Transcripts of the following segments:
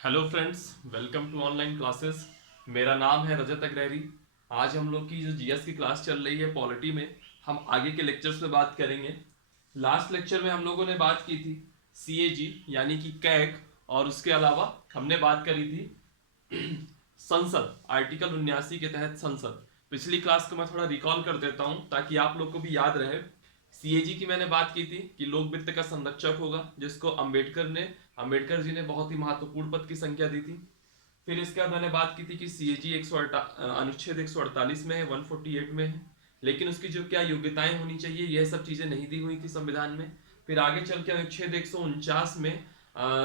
Hello friends, welcome to online classes. मेरा नाम है रजत अग्रहरी। आज हम लोग की जो जीएस की क्लास चल रही है पॉलिटी में, हम आगे के लेक्चर्स में बात करेंगे। लास्ट लेक्चर में हम लोगों ने बात की थी सीएजी यानी कि कैग, और उसके अलावा हमने बात करी थी संसद, आर्टिकल 79 के तहत संसद। पिछली क्लास को मैं थोड़ा रिकॉल कर देता हूं ताकि आप लोग को भी याद रहे। सीएजी की मैंने बात की थी कि लोक वित्त का संरक्षक होगा, जिसको अंबेडकर जी ने बहुत ही महत्वपूर्ण पद की संख्या दी थी। फिर इसके बाद मैंने बात की थी कि सीएजी अनुच्छेद 148 में है, 148 में है, लेकिन उसकी जो क्या योग्यताएं होनी चाहिए यह सब चीजें नहीं दी हुई थी संविधान में। फिर आगे चल के अनुच्छेद 149 में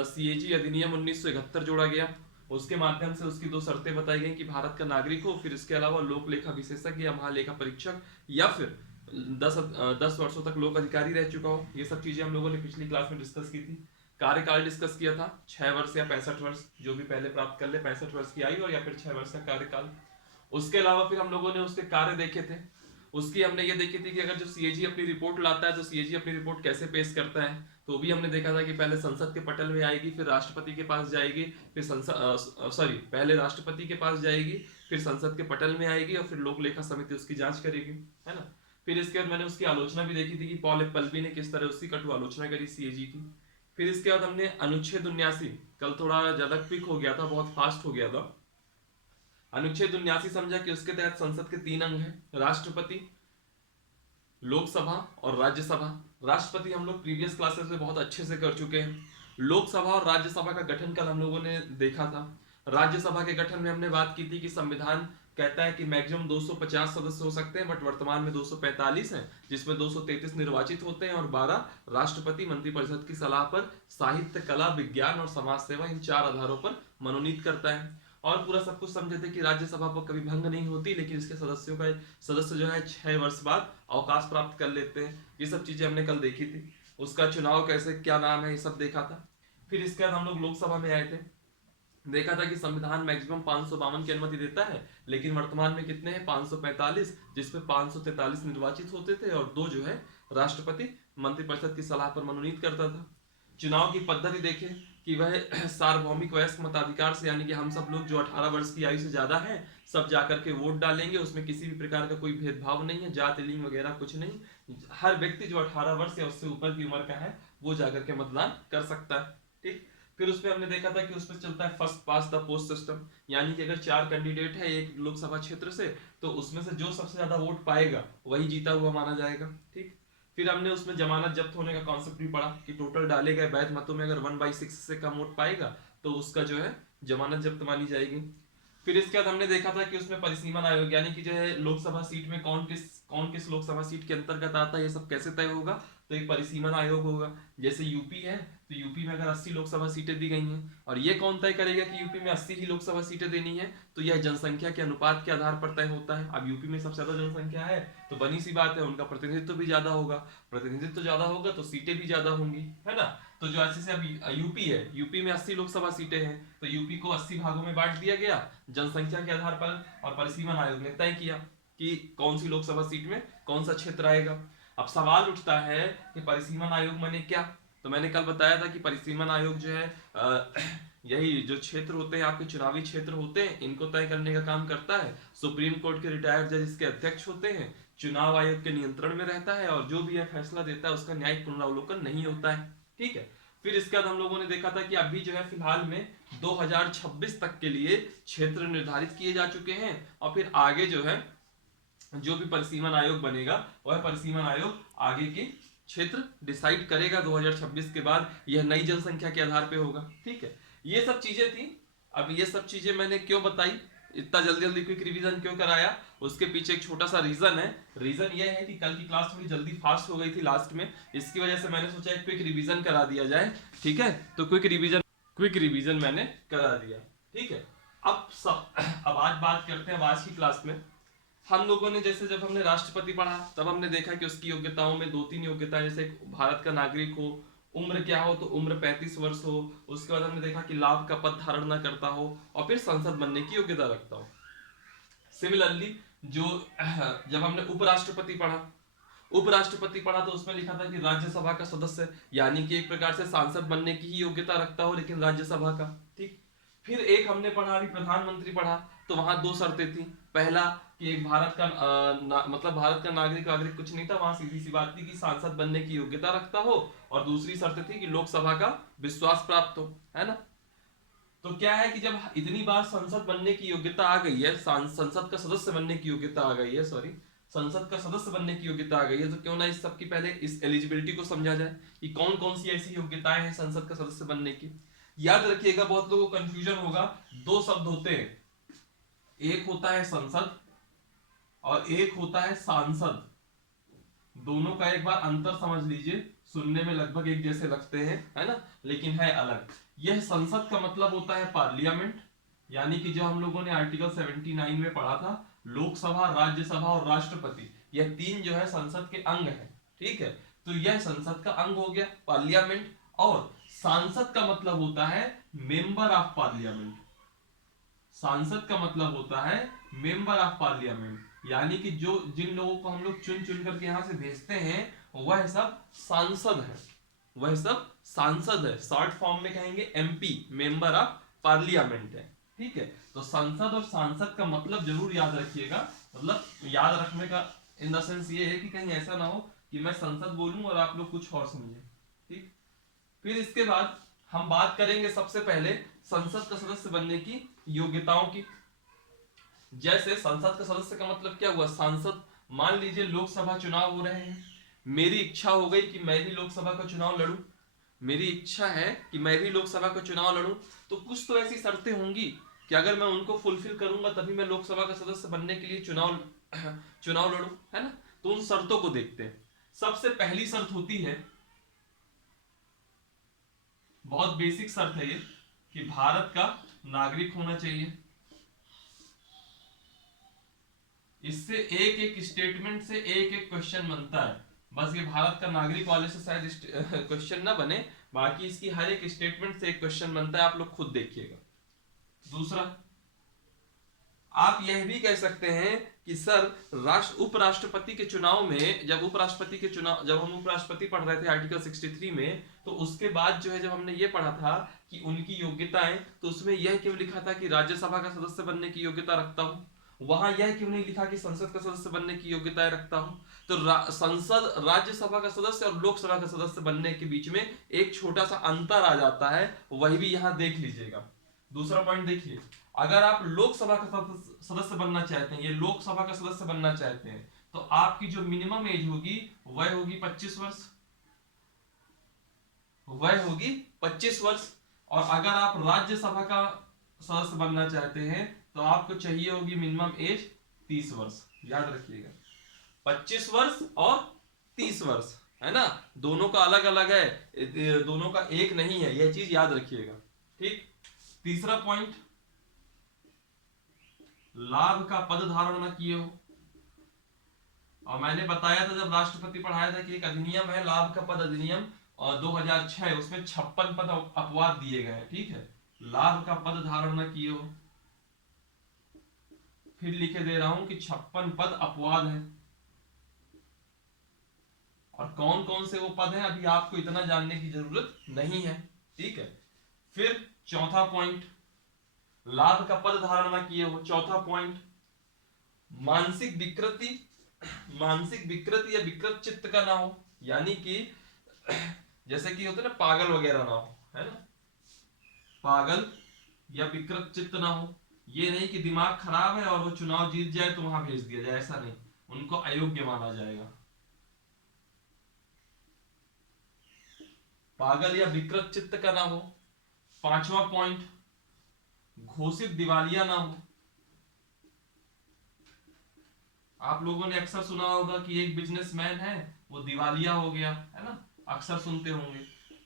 सीएजी अधिनियम 1971 जोड़ा गया। उसके माध्यम से उसकी दो शर्तें बताई गई कि भारत का नागरिक हो, फिर इसके अलावा लोक लेखा विशेषज्ञ या महालेखा परीक्षक, या फिर 10 वर्षों तक लोक अधिकारी रह चुका हो। ये सब चीजें हम लोगों ने पिछली क्लास में डिस्कस की थी। कार्यकाल डिस्कस किया था 6 वर्ष या 65 वर्ष, जो भी पहले प्राप्त कर ले, 65 वर्ष की आयु और या फिर 6 वर्ष का कार्यकाल। उसके अलावा फिर हम लोगों ने उसके कार्य देखे थे। उसकी हमने ये देखी थी कि अगर जो सीएजी अपनी रिपोर्ट लाता है तो सीएजी अपनी रिपोर्ट कैसे पेश करता है। तो भी हमने देखा था कि पहले संसद के पटल में आएगी, फिर राष्ट्रपति के पास जाएगी, फिर पहले राष्ट्रपति के पास जाएगी, फिर संसद के पटल में आएगी और फिर लोक लेखा समिति उसकी जांच करेगी, है ना। फिर इसके बाद मैंने उसकी आलोचना भी देखी थी कि पॉल पल्बी ने किस तरह उसकी कटु आलोचना करी सीएजी की। फिर इसके बाद हमने अनुच्छेद 79, कल थोड़ा ज्यादा क्विक हो गया था, बहुत फास्ट हो गया था। अनुच्छेद 79 समझा कि उसके तहत संसद के 3 अंग हैं, राष्ट्रपति, लोकसभा और राज्यसभा। राष्ट्रपति हम लोग प्रीवियस क्लासेस में बहुत अच्छे से कर चुके हैं। लोकसभा और राज्यसभा का गठन कल हम लोगों ने देखा था। राज्यसभा के गठन में हमने बात की थी कि संविधान कहता है कि मैक्सिमम 250 सदस्य हो सकते हैं, बट वर्तमान में 245 हैं, जिसमें 233 निर्वाचित होते हैं और 12 राष्ट्रपति मंत्रिपरिषद की सलाह पर साहित्य, कला, विज्ञान और समाज सेवा, इन 4 आधारों पर मनोनीत करता है। और पूरा सब कुछ समझे थे कि राज्यसभा पर कभी भंग नहीं होती, लेकिन इसके सदस्य जो है 6 वर्ष बाद अवकाश प्राप्त कर लेते हैं। ये सब चीजें हमने कल देखी थी। उसका चुनाव कैसे, क्या नाम है, ये सब देखा था। फिर इसके बाद हम लोग लोकसभा में आए थे। देखा था कि संविधान मैक्सिमम 552 की अनुमति देता है, लेकिन वर्तमान में कितने हैं, 545, जिसमें 543 निर्वाचित होते थे और 2 जो है राष्ट्रपति मंत्रिपरिषद की सलाह पर मनोनीत करता था। चुनाव की पद्धति देखें कि वह सार्वभौमिक वयस्क मताधिकार से, यानी कि हम सब लोग जो 18 वर्ष की आयु से ज्यादा है सब जाकर के वोट डालेंगे। उसमें किसी भी प्रकार का कोई भेदभाव नहीं है, जाति लिंग वगैरह कुछ नहीं। हर व्यक्ति जो 18 वर्ष या उससे ऊपर की उम्र का है वो जाकर के मतदान कर सकता है। ठीक। फिर उसमें हमने देखा था कि उसमें चलता है first pass the post system, यानी कि अगर 4 कैंडिडेट है एक लोकसभा क्षेत्र से, तो उसमें से जो सबसे ज्यादा वोट पाएगा वही जीता हुआ माना जाएगा। ठीक। फिर हमने उसमें जमानत जब्त होने का कॉन्सेप्ट भी पढ़ा कि टोटल डाले गए वैध मतों में अगर 1/6 से कम वोट पाएगा तो उसका जो है जमानत जब्त मानी जाएगी। फिर इसके बाद हमने देखा था कि उसमें परिसीमन आयोग, यानी कि जो है लोकसभा सीट में कौन किस लोकसभा सीट के अंतर्गत आता है, ये सब कैसे तय होगा। तो एक परिसीमन आयोग होगा। जैसे यूपी है तो यूपी में अगर 80 लोकसभा सीटें दी गई हैं, और ये कौन तय करेगा कि यूपी में 80 ही लोकसभा सीटें देनी है, तो यह जनसंख्या के अनुपात के आधार पर तय होता है। अब यूपी में सबसे ज्यादा जनसंख्या है तो बनी सी बात है उनका प्रतिनिधित्व भी ज्यादा होगा, प्रतिनिधित्व ज्यादा होगा तो सीटें भी ज्यादा होंगी, है ना। तो जो ऐसे से अब यूपी है, यूपी में 80 लोकसभा सीटें हैं, तो यूपी को 80 भागों में बांट दिया गया जनसंख्या के आधार पर, और परिसीमन आयोग ने तय किया कि कौन सी लोकसभा सीट में कौन सा क्षेत्र आएगा। अब सवाल उठता है कि परिसीमन आयोग माने क्या। तो मैंने कल बताया था कि परिसीमन आयोग जो है यही जो क्षेत्र होते हैं आपके चुनावी क्षेत्र होते हैं, इनको तय करने का काम करता है। सुप्रीम कोर्ट के रिटायर्ड जज इसके अध्यक्ष होते हैं, चुनाव आयोग के नियंत्रण में रहता है, और जो भी यह फैसला देता है उसका न्यायिक पुनरावलोकन नहीं होता है। ठीक है। फिर इसके बाद हम लोगों ने देखा था कि अभी जो है फिलहाल में 2026 तक के लिए क्षेत्र निर्धारित किए जा चुके हैं, और फिर आगे जो है जो भी परिसीमन आयोग बनेगा वह परिसीमन आयोग आगे के क्षेत्र डिसाइड करेगा 2026 के बाद, यह नई जनसंख्या के आधार पे होगा। ठीक है। ये सब चीजें थी। अब ये सब चीजें मैंने क्यों बताई, इतना जल्दी जल्दी क्विक रिवीजन क्यों कराया, उसके पीछे एक छोटा सा रीजन है। रीजन ये है कि कल की क्लास थोड़ी जल्दी फास्ट हो गई थी लास्ट में, इसकी वजह से मैंने सोचा एक क्विक रिवीजन करा दिया जाए। ठीक है। तो क्विक रिवीजन मैंने करा दिया। ठीक है। अब आज बात करते हैं, आज की क्लास में हम लोगों ने जैसे जब हमने राष्ट्रपति पढ़ा तब हमने देखा कि उसकी योग्यताओं में 2-3 योग्यताएं, जैसे भारत का नागरिक हो, उम्र क्या हो, तो उम्र 35 वर्ष हो। उसके बाद हमने देखा कि लाभ का पद धारण न करता हो, और फिर संसद बनने की योग्यता रखता हो। सिमिलरली जो जब हमने उपराष्ट्रपति पढ़ा तो उसमें लिखा था कि राज्यसभा का सदस्य, यानी कि एक प्रकार से सांसद बनने की ही योग्यता रखता हो, लेकिन राज्यसभा का। ठीक। फिर एक हमने पढ़ा अभी प्रधानमंत्री पढ़ा, तो वहां दो शर्तें थी। पहला कि एक भारत का मतलब भारत का नागरिक वागरिक कुछ नहीं था, वहां सीधी सी बात थी कि सांसद बनने की योग्यता रखता हो, और दूसरी शर्त थी कि लोकसभा का विश्वास प्राप्त हो, है ना। तो क्या है कि जब इतनी बार संसद बनने की योग्यता आ गई है, संसद का सदस्य बनने की योग्यता आ गई है, सॉरी, संसद का सदस्य बनने की योग्यता आ गई है, तो क्यों ना इस सब की पहले इस एलिजिबिलिटी को समझा जाए कि कौन कौन सी ऐसी योग्यताएं हैं संसद का सदस्य बनने की। याद रखिएगा, बहुत लोगों को कंफ्यूजन होगा, दो शब्द होते हैं, एक होता है संसद और एक होता है सांसद। दोनों का एक बार अंतर समझ लीजिए, सुनने में लगभग एक जैसे लगते हैं, है ना, लेकिन है अलग। यह संसद का मतलब होता है पार्लियामेंट, यानी कि जो हम लोगों ने आर्टिकल 79 में पढ़ा था, लोकसभा, राज्यसभा और राष्ट्रपति, यह तीन जो है संसद के अंग है, ठीक है। तो यह संसद का अंग हो गया पार्लियामेंट। और सांसद का मतलब होता है मेंबर ऑफ पार्लियामेंट। सांसद का मतलब होता है मेंबर ऑफ पार्लियामेंट, यानी कि जो जिन लोगों को हम लोग चुन चुन करके यहां से भेजते हैं वह सब सांसद है, वह सब सांसद है। शॉर्ट फॉर्म में कहेंगे एमपी, मेंबर ऑफ पार्लियामेंट है, ठीक है। तो संसद और सांसद का मतलब जरूर याद रखिएगा, मतलब याद रखने का इन द सेंस ये है कि कहीं ऐसा ना हो कि मैं संसद बोलूं और आप लोग कुछ और समझे, ठीक। फिर इसके बाद हम बात करेंगे सबसे पहले संसद का सदस्य बनने की योग्यताओं की। जैसे संसद का सदस्य का मतलब क्या हुआ, सांसद। मान लीजिए लोकसभा चुनाव हो रहे हैं, मेरी इच्छा हो गई कि मैं भी लोकसभा का चुनाव लड़ूं, मेरी इच्छा है कि मैं भी लोकसभा का चुनाव लड़ूं, तो कुछ तो ऐसी शर्तें होंगी कि अगर मैं उनको फुलफिल करूंगा तभी मैं लोकसभा का सदस्य बनने के लिए चुनाव लड़ूं, है ना। तो उन शर्तों को देखते हैं। सबसे पहली शर्त होती है, बहुत बेसिक शर्त है ये, कि भारत का नागरिक होना चाहिए। इससे एक एक स्टेटमेंट से एक एक क्वेश्चन बनता है, बस ये भारत का नागरिक वाले से शायद क्वेश्चन ना बने, बाकी इसकी हर एक स्टेटमेंट से एक क्वेश्चन बनता है, आप लोग खुद देखिएगा। दूसरा, आप यह भी कह सकते हैं कि सर उपराष्ट्रपति के चुनाव में, जब हम उपराष्ट्रपति पढ़ रहे थे आर्टिकल 63 में, तो उसके बाद जो है जब हमने ये पढ़ा था कि उनकी योग्यताएं, तो उसमें यह क्यों लिखा था कि राज्यसभा का सदस्य बनने की योग्यता रखता हूं, वहां यह क्यों नहीं लिखा कि संसद का सदस्य बनने की योग्यताएं रखता हूं। तो संसद, राज्यसभा का सदस्य और लोकसभा का सदस्य बनने के बीच में एक छोटा सा अंतर आ जाता है, वही भी यहां देख लीजिएगा। दूसरा पॉइंट देखिए, अगर आप लोकसभा का सदस्य बनना चाहते हैं, ये लोकसभा का सदस्य बनना चाहते हैं, तो आपकी जो मिनिमम एज होगी वह होगी 25 वर्ष, वह होगी 25 वर्ष। और अगर आप राज्यसभा का सदस्य बनना चाहते हैं तो आपको चाहिए होगी मिनिमम एज 30 वर्ष। याद रखिएगा, 25 वर्ष और 30 वर्ष, है ना, दोनों का अलग अलग है, दोनों का एक नहीं है, यह चीज याद रखिएगा, ठीक। तीसरा पॉइंट, लाभ का पद धारण न किए हो। और मैंने बताया था जब राष्ट्रपति पढ़ाया था कि एक अधिनियम है लाभ का पद अधिनियम, और 2006, उसमें 56 पद अपवाद दिए गए हैं, ठीक है। लाभ का पद धारण न किए हो, फिर लिखे दे रहा हूं कि 56 पद अपवाद है। और कौन कौन से वो पद हैं अभी आपको इतना जानने की जरूरत नहीं है, ठीक है। फिर चौथा पॉइंट, लाभ का पद धारण न किए हो। चौथा पॉइंट, मानसिक विकृति, मानसिक विकृति या विकृत चित्त का ना हो, यानी कि जैसे कि होते ना पागल वगैरह ना हो, है ना, पागल या विकृत चित्त ना हो। ये नहीं कि दिमाग खराब है और वो चुनाव जीत जाए तो वहां भेज दिया जाए, ऐसा नहीं, उनको अयोग्य माना जाएगा। पागल या विकृत चित्त का ना हो। पांचवा पॉइंट, घोषित दिवालिया ना हो। आप लोगों ने अक्सर सुना होगा कि एक बिजनेसमैन है, वो दिवालिया हो गया, है ना, अक्सर सुनते होंगे।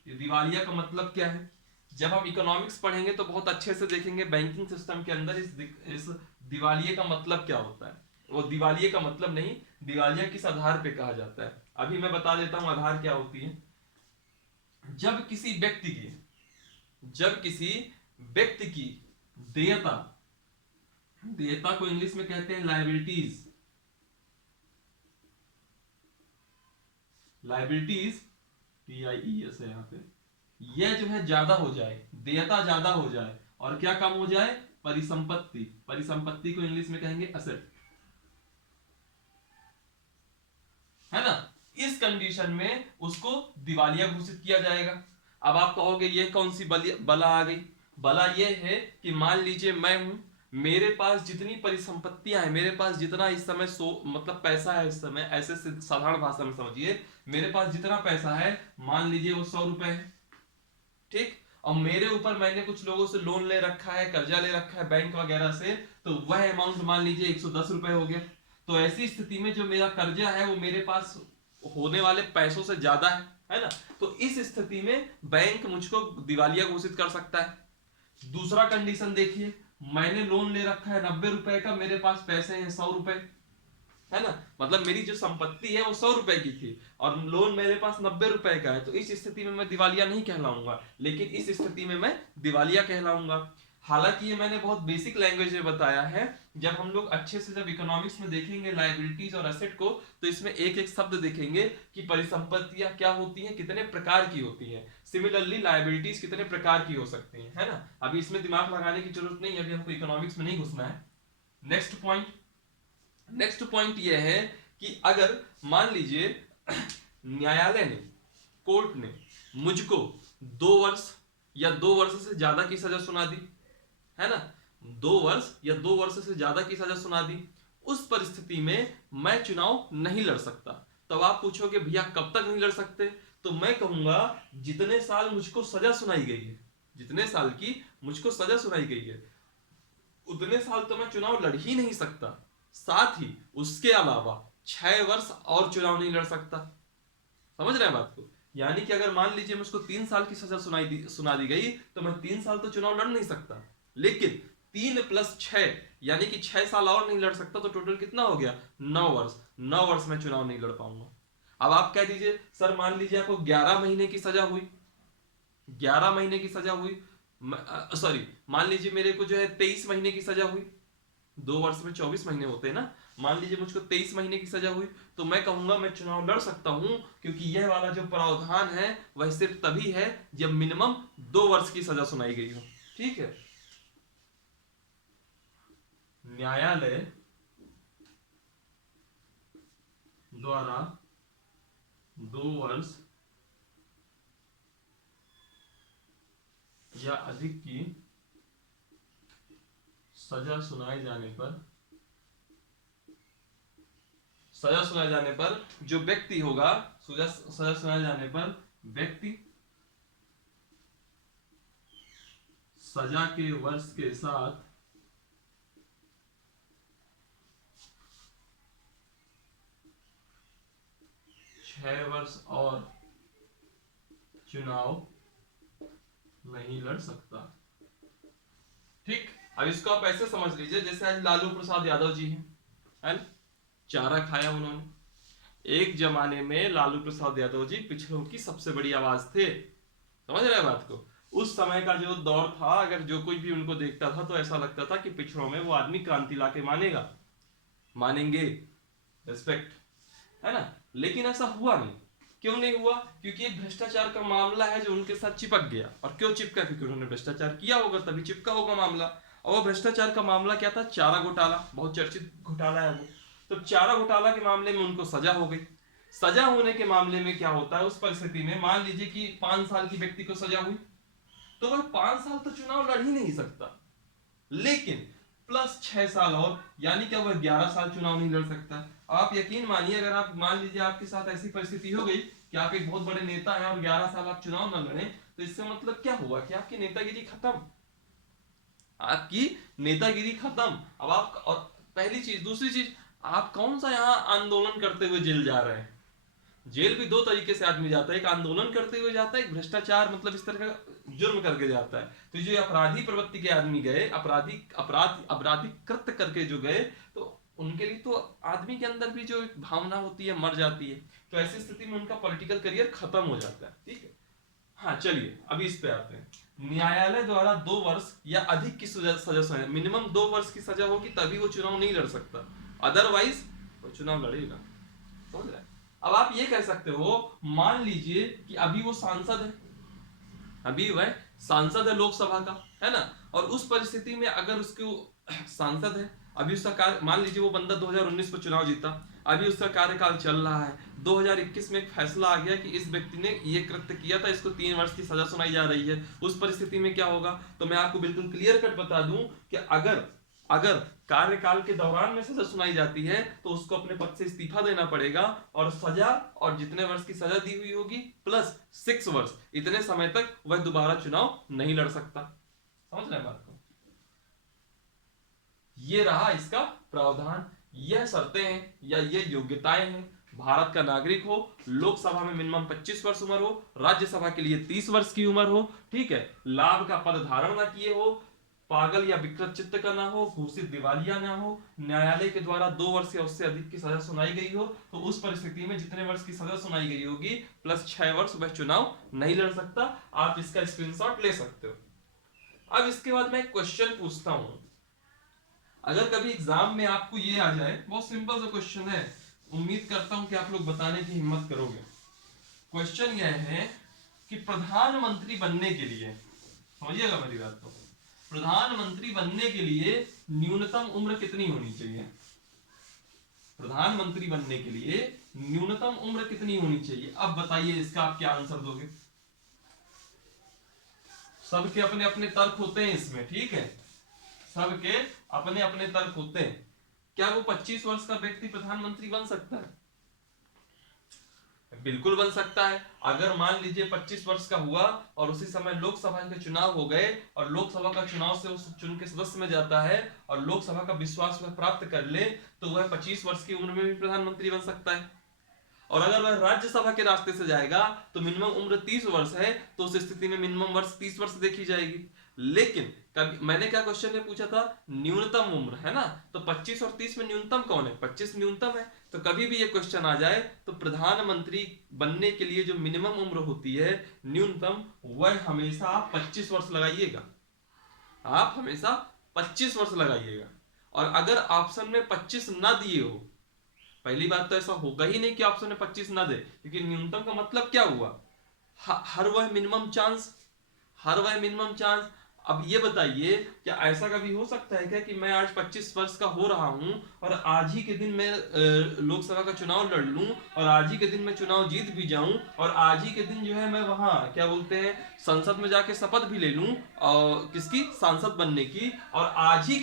ये दिवालिया का मतलब क्या है, जब हम इकोनॉमिक्स पढ़ेंगे तो बहुत अच्छे से देखेंगे बैंकिंग सिस्टम के अंदर इस दिवालिये का मतलब क्या होता है। वो दिवालिये का मतलब नहीं, दिवालिया किस आधार पे कहा जाता है, अभी मैं बता देता हूं आधार क्या होती है। जब किसी व्यक्ति की, जब किसी व्यक्ति की देयता, देयता को इंग्लिश में कहते हैं लायबिलिटीज, लायबिलिटीज TIES है यहाँ पे, यह जो है ज्यादा हो जाए, देयता ज्यादा हो जाए, और क्या कम हो जाए, परिसंपत्ति। परिसंपत्ति को इंग्लिश में कहेंगे असेट, है ना। इस कंडीशन में उसको दिवालिया घोषित किया जाएगा। अब आप कहोगे ये कौन सी बला आ गई। बला ये है कि मान लीजिए मैं हूं, मेरे पास जितनी परिसंपत्तियां हैं, मेरे पास जितना इस समय मतलब पैसा है इस समय, ऐसे साधारण भाषा में समझिए, मेरे पास जितना पैसा है मान लीजिए वो 100 रुपए है, ठीक। और मेरे ऊपर मैंने कुछ लोगों से लोन ले रखा है, कर्जा ले रखा है बैंक वगैरह से, तो वह अमाउंट मान लीजिए 110 रुपए हो गया। तो ऐसी स्थिति में जो मेरा कर्जा है वो मेरे पास होने वाले पैसों से ज्यादा है ना। तो इस स्थिति में बैंक मुझको दिवालिया घोषित कर सकता है। दूसरा कंडीशन देखिए, मैंने लोन ले रखा है 90 रुपए का, मेरे पास पैसे हैं 100 रुपए, है ना। मतलब मेरी जो संपत्ति है वो 100 रुपए की थी और लोन मेरे पास 90 रुपए का है। तो इस स्थिति में मैं दिवालिया नहीं कहलाऊंगा, लेकिन इस स्थिति में मैं दिवालिया कहलाऊंगा। हालांकि ये मैंने बहुत बेसिक लैंग्वेज में बताया है। जब हम लोग अच्छे से जब इकोनॉमिक्स में देखेंगे लायबिलिटीज और एसेट को, तो इसमें एक एक शब्द देखेंगे कि परिसंपत्तियां क्या होती हैं, कितने प्रकार की होती हैं। सिमिलरली लायबिलिटीज कितने प्रकार की हो सकती हैं, है ना। अभी इसमें दिमाग लगाने की जरूरत नहीं है, अभी हमको इकोनॉमिक्स में नहीं घुसना है। नेक्स्ट पॉइंट ये है कि अगर मान लीजिए न्यायालय ने, कोर्ट ने मुझको 2 वर्ष या 2 वर्ष से ज्यादा की सजा सुना दी, है ना, 2 वर्ष या 2 वर्ष से ज्यादा की सजा सुना दी, उस परिस्थिति में मैं चुनाव नहीं लड़ सकता। तब आप पूछोगे भैया कब तक नहीं लड़ सकते, तो मैं कहूंगा जितने साल मुझको सजा सुनाई गई है, जितने साल की मुझको सजा सुनाई गई है, उतने साल तो मैं चुनाव लड़ ही नहीं सकता। साथ ही उसके अलावा 6 वर्ष और चुनाव नहीं लड़ सकता। समझ रहे हैं बात को। यानी कि अगर मान लीजिए मुझको 3 साल की सजा सुना दी गई, तो मैं 3 साल तो चुनाव लड़ नहीं सकता, लेकिन 3 + 6 यानी कि 6 साल और नहीं लड़ सकता। तो टोटल कितना हो गया, 9 वर्ष। 9 वर्ष में चुनाव नहीं लड़ पाऊंगा। अब आप कह दीजिए सर मान लीजिए आपको 11 महीने की सजा हुई, 11 महीने की सजा हुई, सॉरी मान लीजिए मेरे को जो है 23 महीने की सजा हुई, 2 वर्ष में 24 महीने होते हैं ना, मान लीजिए मुझको 23 महीने की सजा हुई, तो मैं कहूंगा मैं चुनाव लड़ सकता हूं, क्योंकि यह वाला जो प्रावधान है वह सिर्फ तभी है जब मिनिमम 2 वर्ष की सजा सुनाई गई हो। ठीक है। न्यायालय द्वारा 2 वर्ष या अधिक की सजा सुनाए जाने पर जो व्यक्ति होगा, सजा सुनाए जाने पर व्यक्ति सजा के वर्ष के साथ छह वर्ष और चुनाव नहीं लड़ सकता। ठीक। अब इसको आप ऐसे समझ लीजिए जैसे आज लालू प्रसाद यादव जी हैं, है ना, चारा खाया उन्होंने। एक जमाने में लालू प्रसाद यादव जी पिछड़ों की सबसे बड़ी आवाज थे। समझ रहे हैं बात को। उस समय का जो दौर था, अगर जो कोई भी उनको देखता था तो ऐसा लगता था कि पिछड़ों में वो आदमी क्रांति लाके मानेंगे, रिस्पेक्ट, है ना। लेकिन ऐसा हुआ नहीं। क्यों नहीं हुआ? क्योंकि एक भ्रष्टाचार का मामला है जो उनके साथ चिपक गया। और क्यों चिपका? क्योंकि उन्होंने भ्रष्टाचार किया होगा, तभी चिपका होगा मामला। और वो भ्रष्टाचार का मामला क्या था? चारा घोटाला। बहुत चर्चित घोटाला है वो। तो चारा घोटाला के मामले में उनको सजा हो गई। सजा होने के मामले में क्या होता है उस परिस्थिति में, मान लीजिए कि 5 साल की व्यक्ति को सजा हुई, तो वह 5 साल तो चुनाव लड़ ही नहीं सकता, लेकिन प्लस 6 साल और, यानी क्या वह 11 साल चुनाव नहीं लड़ सकता। आप यकीन मानिए, अगर आप मान लीजिए आपके साथ ऐसी परिस्थिति हो गई कि आप एक बहुत बड़े नेता हैं और 11 साल आप चुनाव न लड़े, तो इससे मतलब क्या हुआ कि आपकी नेतागिरी खत्म, आपकी नेतागिरी खत्म। अब आप, और पहली चीज, दूसरी चीज, आप कौन सा यहाँ आंदोलन करते हुए जेल जा रहे हैं? जेल भी 2 तरीके से आदमी जाता है, एक आंदोलन करते हुए जाता है, एक भ्रष्टाचार मतलब इस तरह का जुर्म करके जाता है। तो जो अपराधी प्रवृत्ति के आदमी गए, अपराधी कृत्य करके जो गए, तो उनके लिए तो आदमी के अंदर भी जो भावना होती है मर जाती है। तो ऐसी स्थिति में उनका पॉलिटिकल करियर खत्म हो जाता है। ठीक है। हाँ चलिए अभी इस पे आते हैं। न्यायालय द्वारा 2 वर्ष या अधिक की सजा, मिनिमम 2 वर्ष की सजा होगी तभी वो चुनाव नहीं लड़ सकता, अदरवाइज वो चुनाव लड़ेगा। समझ रहे हैं? अब आप ये कह सकते हो, मान लीजिए कि अभी वो सांसद है, अभी वह सांसद है लोकसभा का, है ना। और उस परिस्थिति में अगर उसको सांसद है, अभी उसका कार्य, मान लीजिए वो बंदा 2019 में चुनाव जीता, अभी उसका कार्यकाल चल रहा है, 2021 में एक फैसला आ गया कि इस व्यक्ति ने ये कृत्य किया था, इसको 3 वर्ष की सजा सुनाई जा रही है, उस परिस्थिति में क्या होगा? तो मैं आपको बिल्कुल क्लियर कट बता दूं कि अगर अगर कार्यकाल के दौरान में सजा सुनाई जाती है तो उसको अपने पद से इस्तीफा देना पड़ेगा, और सजा, और जितने वर्ष की सजा दी हुई होगी प्लस 6 वर्ष, इतने समय तक वह दोबारा चुनाव नहीं लड़ सकता। समझ रहे हैं बात को? ये रहा इसका प्रावधान, यह शर्तें हैं या ये योग्यताएं हैं। भारत का नागरिक हो, लोकसभा में मिनिमम 25 वर्ष उम्र हो, राज्यसभा के लिए 30 वर्ष की उम्र हो, ठीक है, लाभ का पद धारण ना किए हो, पागल या विकृत चित्त का ना हो, घोषित दिवालिया ना हो, न्यायालय के द्वारा 2 वर्ष या उससे अधिक की सजा सुनाई गई हो, तो उस परिस्थिति में जितने वर्ष की सजा सुनाई गई होगी प्लस 6 वर्ष वह चुनाव नहीं लड़ सकता। आप इसका स्क्रीनशॉट ले सकते हो। अब इसके बाद मैं एक क्वेश्चन पूछता हूं, अगर कभी एग्जाम में आपको ये आ जाए, बहुत सिंपल सा क्वेश्चन है, उम्मीद करता हूं कि आप लोग बताने की हिम्मत करोगे। क्वेश्चन यह है कि प्रधानमंत्री बनने के लिए, समझिएगा मेरी बात को, प्रधानमंत्री बनने के लिए न्यूनतम उम्र कितनी होनी चाहिए? प्रधानमंत्री बनने के लिए न्यूनतम उम्र कितनी होनी चाहिए? अब बताइए इसका आप क्या आंसर दोगे? सबके अपने अपने तर्क होते हैं इसमें, ठीक है, सबके अपने अपने तर्क होते हैं। क्या वो 25 वर्ष का व्यक्ति प्रधानमंत्री बन सकता है? बिल्कुल बन सकता है। अगर मान लीजिए 25 वर्ष का हुआ और उसी समय लोकसभा के चुनाव हो गए और लोकसभा का चुनाव से उस चुन के सदस्य में जाता है और लोकसभा का विश्वास वह प्राप्त कर ले, तो वह 25 वर्ष की उम्र में भी प्रधानमंत्री बन सकता है। और अगर वह राज्यसभा के रास्ते से जाएगा तो मिनिमम उम्र 30 वर्ष है, तो उस स्थिति में मिनिमम वर्ष 30 वर्ष देखी जाएगी। लेकिन कभी मैंने क्या क्वेश्चन में पूछा था? न्यूनतम उम्र, है ना, तो 25 और 30 में न्यूनतम कौन है? 25 न्यूनतम है। तो कभी भी ये क्वेश्चन आ जाए तो प्रधानमंत्री बनने के लिए जो मिनिमम उम्र होती है न्यूनतम, वह हमेशा आप 25 वर्ष लगाइएगा, आप हमेशा 25 वर्ष लगाइएगा। और अगर ऑप्शन में 25 ना दिए हो, पहली बात तो ऐसा होगा ही नहीं कि ऑप्शन में 25 ना दे, क्योंकि न्यूनतम का मतलब क्या हुआ? हर वह मिनिमम चांस, हर वह मिनिमम चांस। अब ये बताइए, क्या ऐसा कभी हो सकता है क्या कि मैं आज 25 वर्ष का हो रहा हूं और आज ही के दिन मैं लोकसभा का चुनाव लड़ लूं और आज ही के दिन मैं चुनाव जीत भी जाऊं और आज ही के दिन जो है मैं वहां क्या बोलते हैं संसद में जाके शपथ भी ले लूं और किसकी? सांसद बनने की, और आज ही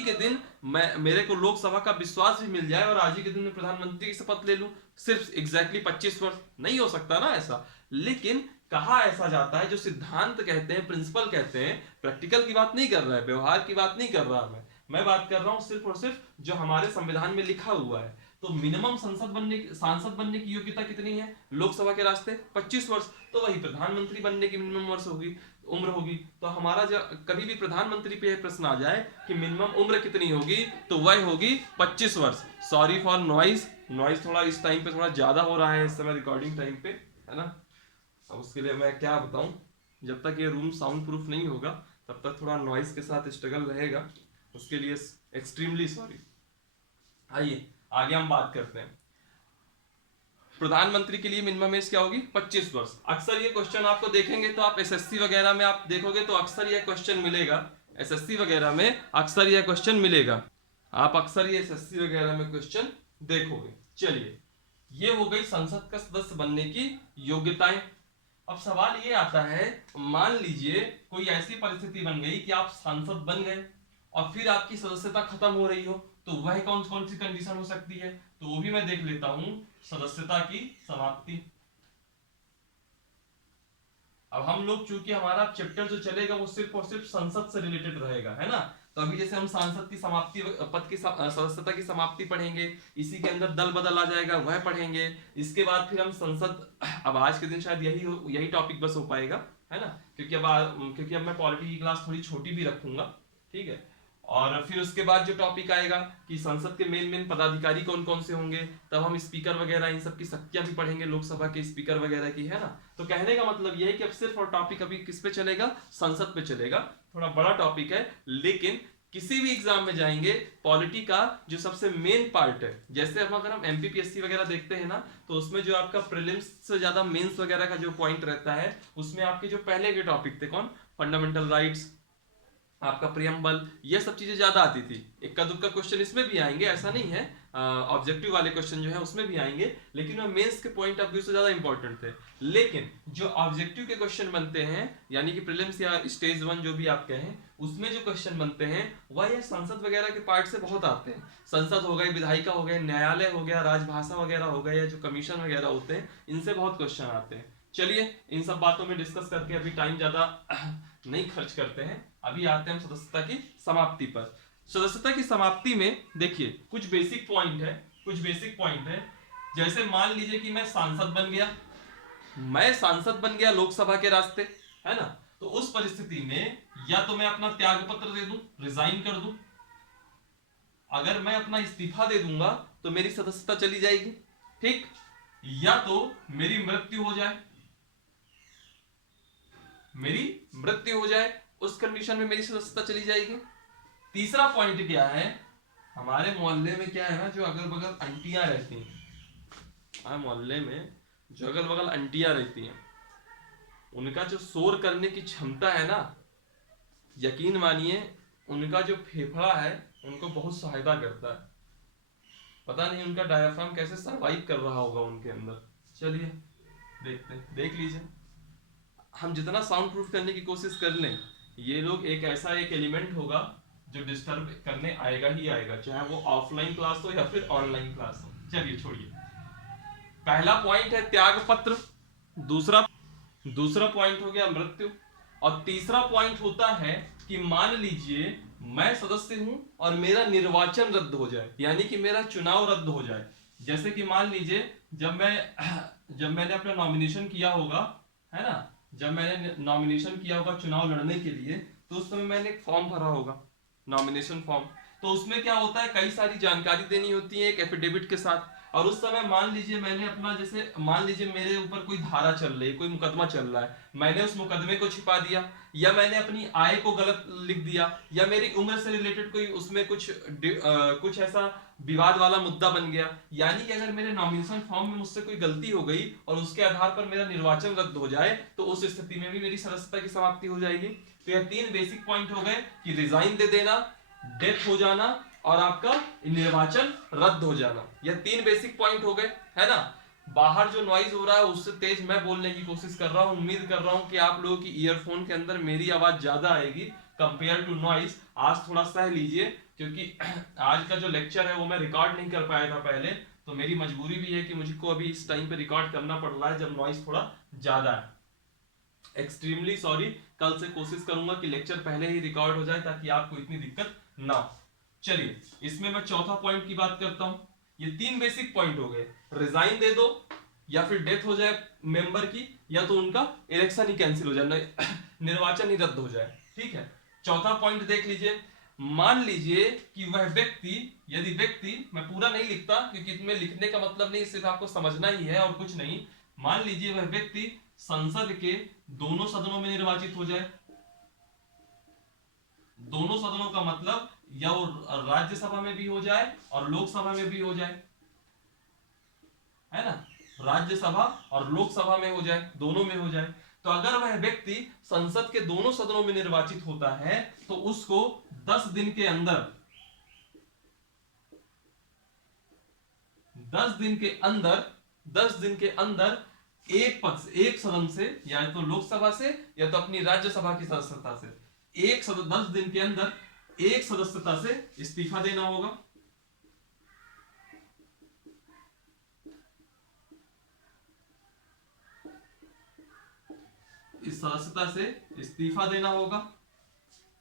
के दिन मैं, मेरे को लोकसभा का विश्वास भी मिल जाए और आज ही के दिन मैं प्रधानमंत्री की शपथ ले लूं? सिर्फ एग्जैक्टली 25 वर्ष नहीं हो सकता ना ऐसा। लेकिन कहा ऐसा जाता है, जो सिद्धांत कहते हैं, प्रिंसिपल कहते हैं, प्रैक्टिकल की बात नहीं कर रहा है, व्यवहार की बात नहीं कर रहा मैं बात कर रहा हूं सिर्फ और सिर्फ जो हमारे संविधान में लिखा हुआ है। तो मिनिमम सांसद बनने की योग्यता कितनी है लोकसभा के रास्ते? 25 वर्ष। तो वही प्रधानमंत्री बनने की मिनिमम वर्ष होगी, उम्र होगी। तो हमारा जब कभी भी प्रधानमंत्री पे प्रश्न आ जाए कि मिनिमम उम्र कितनी होगी, तो वह होगी 25 वर्ष। सॉरी फॉर नॉइज थोड़ा इस टाइम पे थोड़ा ज्यादा हो रहा है इस समय रिकॉर्डिंग टाइम पे, है ना। अब उसके लिए मैं क्या बताऊं, जब तक ये रूम साउंड प्रूफ नहीं होगा तब तक थोड़ा नॉइज के साथ स्ट्रगल रहेगा, उसके लिए एक्सट्रीमली सॉरी। आइए आगे हम बात करते हैं। प्रधानमंत्री के लिए मिनिमम एज क्या होगी? 25 वर्ष। अक्सर ये क्वेश्चन आपको देखेंगे तो आप एसएससी वगैरह में आप देखोगे तो अक्सर ये क्वेश्चन मिलेगा, एसएससी वगैरह में अक्सर ये क्वेश्चन मिलेगा, आप अक्सर ये एसएससी वगैरह में क्वेश्चन देखोगे। चलिए, ये हो गई संसद का सदस्य बनने की योग्यताएं। अब सवाल ये आता है, मान लीजिए कोई ऐसी परिस्थिति बन गई कि आप सांसद बन गए और फिर आपकी सदस्यता खत्म हो रही हो, तो वह कौन कौन सी कंडीशन हो सकती है? तो वो भी मैं देख लेता हूं। सदस्यता की समाप्ति। अब हम लोग चूंकि हमारा चैप्टर जो चलेगा वो सिर्फ और सिर्फ संसद से रिलेटेड रहेगा, है ना। तो अभी जैसे हम सांसद की समाप्ति, पद की सदस्यता की समाप्ति पढ़ेंगे, इसी के अंदर दल बदल आ जाएगा वह पढ़ेंगे। इसके बाद फिर हम संसद, अब आज के दिन शायद यही टॉपिक बस हो पाएगा, है ना, क्योंकि अब मैं पॉलिटी की क्लास थोड़ी छोटी भी रखूंगा, ठीक है। और फिर उसके बाद जो टॉपिक आएगा कि संसद के मेन पदाधिकारी कौन कौन से होंगे, तब हम स्पीकर वगैरह इन सब की शक्तियां भी पढ़ेंगे, लोकसभा के स्पीकर वगैरह की, है ना। तो कहने का मतलब यह है कि अब सिर्फ और टॉपिक अभी किस पे चलेगा? संसद पे चलेगा। थोड़ा बड़ा टॉपिक है, लेकिन किसी भी एग्जाम में जाएंगे पॉलिटी का जो सबसे मेन पार्ट है, जैसे अब अगर हम एमपीपीएससी वगैरह देखते हैं ना, तो उसमें जो आपका प्रीलिम्स से ज्यादा मेंस वगैरह का जो पॉइंट रहता है, उसमें आपके जो पहले के टॉपिक थे, कौन? फंडामेंटल राइट्स, आपका प्रियम्बल, ये सब चीजें ज्यादा आती थी। इक्का दुक्का क्वेश्चन इसमें भी आएंगे, ऐसा नहीं है, ऑब्जेक्टिव वाले क्वेश्चन जो है उसमें भी आएंगे, लेकिन वो मेंस के पॉइंट ऑफ व्यू से ज्यादा इंपॉर्टेंट थे। लेकिन जो ऑब्जेक्टिव के क्वेश्चन बनते हैं, यानी कि प्रीलिम्स या स्टेज 1 जो भी आप कहें, उसमें जो क्वेश्चन बनते हैं वह ये संसद वगैरह के पार्ट से बहुत आते हैं। संसद हो गए, विधायिका हो गए, न्यायालय हो गया, राजभाषा वगैरह हो गया, या जो कमीशन वगैरह होते हैं, इनसे बहुत क्वेश्चन आते हैं। चलिए इन सब बातों में डिस्कस करके अभी टाइम ज्यादा नहीं खर्च करते हैं, अभी आते हैं हम सदस्यता की समाप्ति पर। सदस्यता की समाप्ति में देखिए कुछ बेसिक पॉइंट है, कुछ बेसिक पॉइंट है। जैसे मान लीजिए कि मैं सांसद बन गया, मैं सांसद बन गया लोकसभा के रास्ते, है ना, तो उस परिस्थिति में या तो मैं अपना त्याग पत्र दे दूं, रिजाइन कर दूं। अगर मैं अपना इस्तीफा दे दूंगा तो मेरी सदस्यता चली जाएगी, ठीक, या तो मेरी मृत्यु हो जाए, मेरी मृत्यु हो जाए, उस कंडीशन में मेरी सदस्यता चली जाएगी। तीसरा पॉइंट क्या है, हमारे मोहल्ले में क्या है ना, जो अगल बगल आंटियां रहती हैं, हमारे मोहल्ले में जो अगल बगल आंटियां रहती हैं, उनका जो शोर करने की क्षमता है ना, यकीन मानिए उनका जो फेफड़ा है उनको बहुत सहायता करता है। पता नहीं उनका डायाफ्राम कैसे सरवाइव कर रहा होगा उनके अंदर। चलिए देखते, देख लीजिए, हम जितना साउंड प्रूफ करने की कोशिश कर लें, ये लोग एक ऐसा एक एलिमेंट होगा जो डिस्टर्ब करने आएगा ही आएगा, चाहे वो ऑफलाइन क्लास हो या फिर ऑनलाइन क्लास हो। चलिए छोड़िए, पहला पॉइंट है त्याग पत्र, दूसरा दूसरा पॉइंट हो गया मृत्यु, और तीसरा पॉइंट होता है कि मान लीजिए मैं सदस्य हूं और मेरा निर्वाचन रद्द हो जाए, यानी कि मेरा चुनाव रद्द हो जाए। जैसे कि मान लीजिए जब मैंने अपना नॉमिनेशन किया होगा, है ना, जब मैंने नॉमिनेशन किया होगा चुनाव लड़ने के लिए, तो उस समय मैंने एक फॉर्म भरा होगा, नॉमिनेशन फॉर्म। तो उसमें क्या होता है, कई सारी जानकारी देनी होती है एक एफिडेविट के साथ। और उस समय मान लीजिए मैंने अपना, जैसे मान लीजिए मेरे ऊपर कोई धारा चल रही है, कोई मुकदमा चल रहा है, मैंने उस मुकदमे को छिपा दिया, या मैंने अपनी आय को गलत लिख दिया, या मेरी उम्र से रिलेटेड कोई उसमें कुछ ऐसा विवाद वाला मुद्दा बन गया, यानी कि अगर मेरे नॉमिनेशन फॉर्म में मुझसे कोई गलती हो गई और उसके आधार पर मेरा निर्वाचन रद्द हो जाए, तो उस स्थिति में भी मेरी सदस्यता की समाप्ति हो जाएगी। तो यह तीन बेसिक पॉइंट हो गए कि रिजाइन दे देना, डेथ हो जाना, और आपका निर्वाचन रद्द हो जाना। यह तीन बेसिक पॉइंट हो गए, है ना। बाहर जो नॉइज हो रहा है उससे तेज मैं बोलने की कोशिश कर रहा हूं, उम्मीद कर रहा हूं कि आप लोगों की ईयरफोन के अंदर मेरी आवाज ज्यादा आएगी कंपेयर टू नॉइज। आज थोड़ा सह लीजिए, क्योंकि आज का जो लेक्चर है वो मैं रिकॉर्ड नहीं कर पाया था पहले, तो मेरी मजबूरी भी है कि मुझको अभी इस टाइम पे रिकॉर्ड करना पड़ रहा है जब नॉइज थोड़ा ज्यादा है। एक्सट्रीमली सॉरी, कल से कोशिश करूंगा कि लेक्चर पहले ही रिकॉर्ड हो जाए ताकि आपको इतनी दिक्कत ना हो। चलिए इसमें मैं चौथा पॉइंट की बात करता हूं। ये तीन बेसिक पॉइंट हो गए, रिजाइन दे दो, या फिर डेथ हो जाए मेंबर की, या तो उनका इलेक्शन ही कैंसिल हो जाए, निर्वाचन ही रद्द हो जाए, ठीक है। चौथा पॉइंट देख लीजिए, मान लीजिए कि वह व्यक्ति, यदि व्यक्ति, मैं पूरा नहीं लिखता क्योंकि इसमें लिखने का मतलब नहीं, सिर्फ आपको समझना ही है और कुछ नहीं। मान लीजिए वह व्यक्ति संसद के दोनों सदनों में निर्वाचित हो जाए। दोनों सदनों का मतलब या वो राज्यसभा में भी हो जाए और लोकसभा में भी हो जाए, है ना, राज्यसभा और लोकसभा में हो जाए, दोनों में हो जाए। तो अगर वह व्यक्ति संसद के दोनों सदनों में निर्वाचित होता है तो उसको 10 दिन के अंदर 10 दिन के अंदर 10 दिन के अंदर एक सदन से, या तो लोकसभा से या तो अपनी राज्यसभा की सदस्यता से, 10 दिन के अंदर एक सदस्यता से इस्तीफा देना होगा। इस सदस्यता से इस्तीफा देना होगा,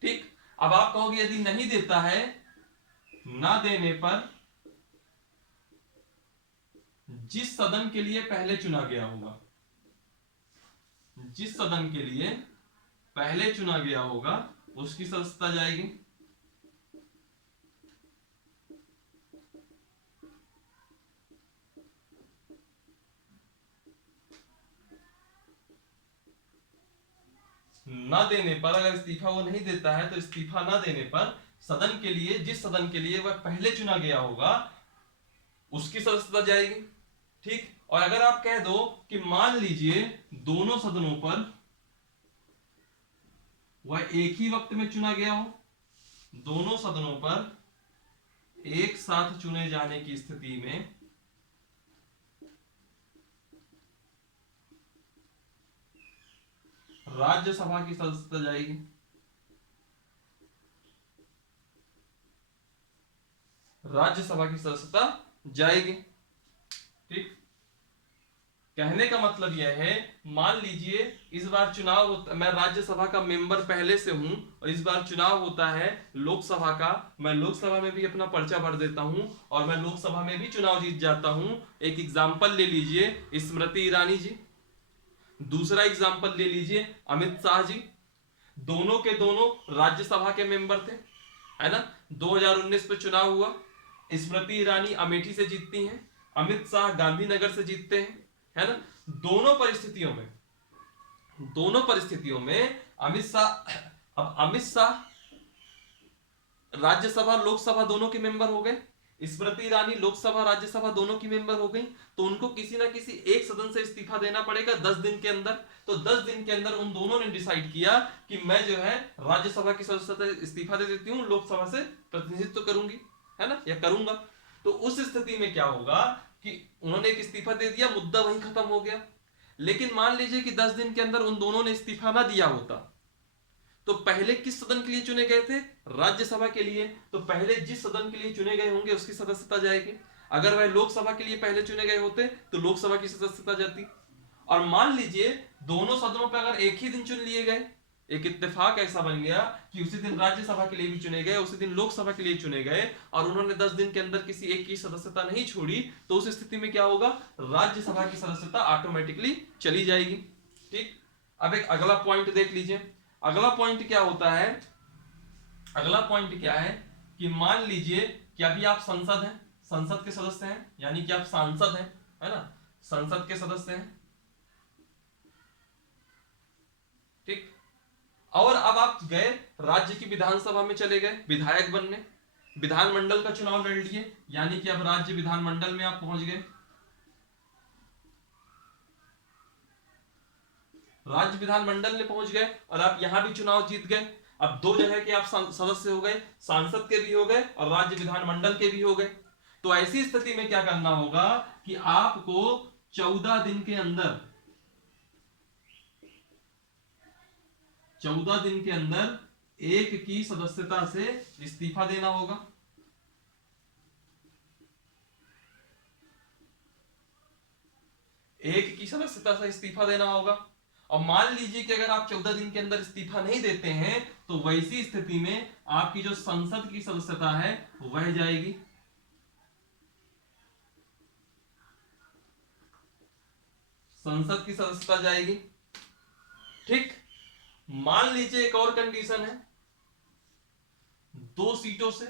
ठीक। अब आप कहोगे यदि नहीं देता है, ना देने पर जिस सदन के लिए पहले चुना गया होगा, जिस सदन के लिए पहले चुना गया होगा उसकी सदस्यता जाएगी। ना देने पर, अगर इस्तीफा वो नहीं देता है तो इस्तीफा ना देने पर सदन के लिए, जिस सदन के लिए वह पहले चुना गया होगा उसकी सदस्यता जाएगी, ठीक। और अगर आप कह दो कि मान लीजिए दोनों सदनों पर वह एक ही वक्त में चुना गया हो, दोनों सदनों पर एक साथ चुने जाने की स्थिति में राज्यसभा की सदस्यता जाएगी। राज्यसभा की सदस्यता जाएगी। ठीक, कहने का मतलब यह है, मान लीजिए इस बार चुनाव होता, मैं राज्यसभा का मेंबर पहले से हूं और इस बार चुनाव होता है लोकसभा का, मैं लोकसभा में भी अपना पर्चा भर देता हूं और मैं लोकसभा में भी चुनाव जीत जाता हूं। एक एग्जाम्पल ले लीजिए स्मृति ईरानी जी, दूसरा एग्जाम्पल ले लीजिए अमित शाह जी। दोनों के दोनों राज्यसभा के मेंबर थे, है ना। 2019 में चुनाव हुआ, स्मृति ईरानी अमेठी से जीतती हैं, अमित शाह गांधीनगर से जीतते हैं, है ना। दोनों परिस्थितियों में अमित शाह, अब अमित शाह राज्यसभा लोकसभा दोनों के मेंबर हो गए, स्मृति ईरानी लोकसभा राज्यसभा दोनों की मेंबर हो गई, तो उनको किसी ना किसी एक सदन से इस्तीफा देना पड़ेगा 10 दिन के अंदर। तो 10 दिन के अंदर उन दोनों ने डिसाइड किया कि मैं जो है राज्यसभा की सदस्यता इस्तीफा दे देती हूं, लोकसभा से प्रतिनिधित्व करूंगी, है ना, या करूंगा। तो उस स्थिति में क्या होगा कि उन्होंने एक इस्तीफा दे दिया, मुद्दा वहीं खत्म हो गया। लेकिन मान लीजिए कि 10 दिन के अंदर उन दोनों ने इस्तीफा ना दिया होता, तो पहले किस सदन के लिए चुने गए थे? राज्यसभा के लिए। तो पहले जिस सदन के लिए चुने गए होंगे उसकी सदस्यता जाएगी। अगर वह लोकसभा के लिए पहले चुने गए होते तो लोकसभा की सदस्यता जाती। और मान लीजिए दोनों सदनों पर अगर एक ही दिन चुन लिए गए, एक इत्तेफाक ऐसा बन गया कि उसी दिन राज्यसभा के लिए भी चुने गए, उसी दिन लोकसभा के लिए चुने गए और उन्होंने 10 दिन के अंदर किसी एक की सदस्यता नहीं छोड़ी, तो उस स्थिति में क्या होगा? राज्यसभा की सदस्यता ऑटोमेटिकली चली जाएगी। ठीक, अब एक अगला पॉइंट देख लीजिए। अगला पॉइंट क्या होता है? अगला पॉइंट क्या है कि मान लीजिए कि अभी आप संसद हैं, संसद के सदस्य हैं, यानी कि आप सांसद हैं, है ना, संसद के सदस्य हैं। ठीक, और अब आप गए राज्य की विधानसभा में चले गए विधायक बनने, विधानमंडल का चुनाव लड़ लिए, यानी कि अब राज्य विधानमंडल में आप पहुंच गए, राज्य विधानमंडल में पहुंच गए और आप यहां भी चुनाव जीत गए। अब दो जगह के आप सदस्य हो गए, सांसद के भी हो गए और राज्य विधानमंडल के भी हो गए। तो ऐसी स्थिति में क्या करना होगा कि आपको 14 दिन के अंदर 14 दिन के अंदर एक की सदस्यता से इस्तीफा देना होगा। एक की सदस्यता से इस्तीफा देना होगा। और मान लीजिए कि अगर आप 14 दिन के अंदर इस्तीफा नहीं देते हैं तो वैसी स्थिति में आपकी जो संसद की सदस्यता है वह जाएगी। संसद की सदस्यता जाएगी। ठीक, मान लीजिए एक और कंडीशन है, 2 सीटों से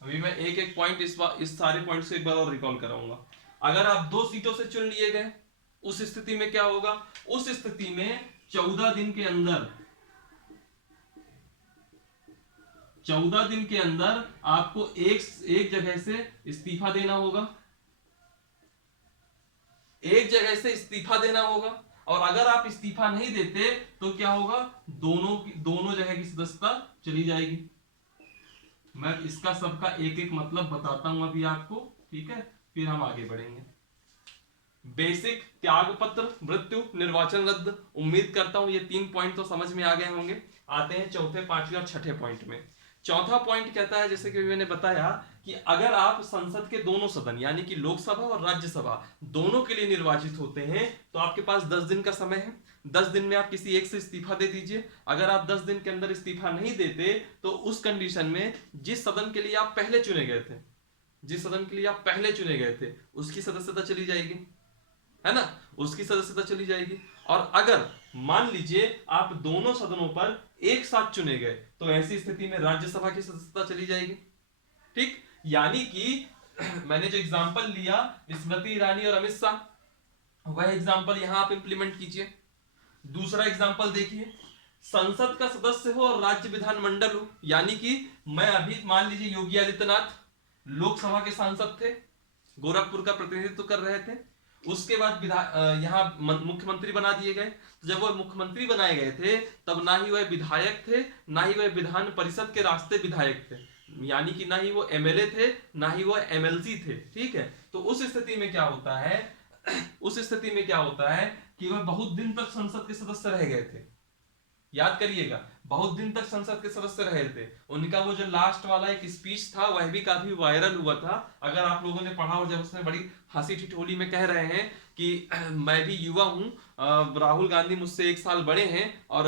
अभी मैं एक एक पॉइंट इस सारे पॉइंट से एक बार और रिकॉल कराऊंगा। अगर आप 2 सीटों से चुन लिए गए उस स्थिति में क्या होगा? उस स्थिति में 14 दिन के अंदर 14 दिन के अंदर आपको एक जगह से इस्तीफा देना होगा, एक जगह से इस्तीफा देना होगा। और अगर आप इस्तीफा नहीं देते तो क्या होगा? दोनों जगह की सदस्यता चली जाएगी। मैं इसका सबका एक एक मतलब बताता हूं अभी आपको, ठीक है, फिर हम आगे बढ़ेंगे। बेसिक, त्यागपत्र, मृत्यु, निर्वाचन रद्द। उम्मीद करता हूं ये 3 पॉइंट तो समझ में आ गए होंगे। आते हैं चौथे, पांचवें और छठे पॉइंट में। चौथा पॉइंट कहता है, जैसे कि मैंने बताया कि अगर आप संसद के दोनों सदन यानी कि लोकसभा और राज्यसभा दोनों के लिए निर्वाचित होते हैं तो आपके पास 10 दिन का समय है। 10 दिन में आप किसी एक से इस्तीफा दे दीजिए। अगर आप 10 दिन के अंदर इस्तीफा नहीं देते तो उस कंडीशन में जिस सदन के लिए आप पहले चुने गए थे, जिस सदन के लिए आप पहले चुने गए थे उसकी सदस्यता चली जाएगी, है ना, उसकी सदस्यता चली जाएगी। और अगर मान लीजिए आप दोनों सदनों पर एक साथ चुने गए तो ऐसी स्थिति में राज्यसभा की सदस्यता चली जाएगी। ठीक, यानी कि मैंने जो एग्जांपल लिया स्मृति ईरानी और अमित शाह, वह एग्जांपल यहां आप इंप्लीमेंट कीजिए। दूसरा एग्जांपल देखिए, संसद का सदस्य हो और राज्य विधानमंडल हो, यानी कि मैं अभी मान लीजिए योगी आदित्यनाथ लोकसभा के सांसद थे, गोरखपुर का प्रतिनिधित्व कर रहे थे। उसके बाद यहाँ मुख्यमंत्री बना दिए गए। तो जब वह मुख्यमंत्री बनाए गए थे तब ना ही वह विधायक थे, ना ही वह विधान परिषद के रास्ते विधायक थे, यानी कि ना ही वो एमएलए थे, ना ही वो एमएलसी थे। ठीक है, तो उस स्थिति में क्या होता है उस स्थिति में क्या होता है कि वह बहुत दिन तक संसद के सदस्य रह गए थे। याद करिएगा, बहुत दिन तक संसद के सदस्य रहे थे। उनका वो जो लास्ट वाला एक स्पीच था वह भी काफी वायरल हुआ था, अगर आप लोगों ने पढ़ा हो, जब उसने बड़ी हंसी ठिठोली में कह रहे हैं कि मैं भी युवा हूं, राहुल गांधी मुझसे 1 साल बड़े हैं, और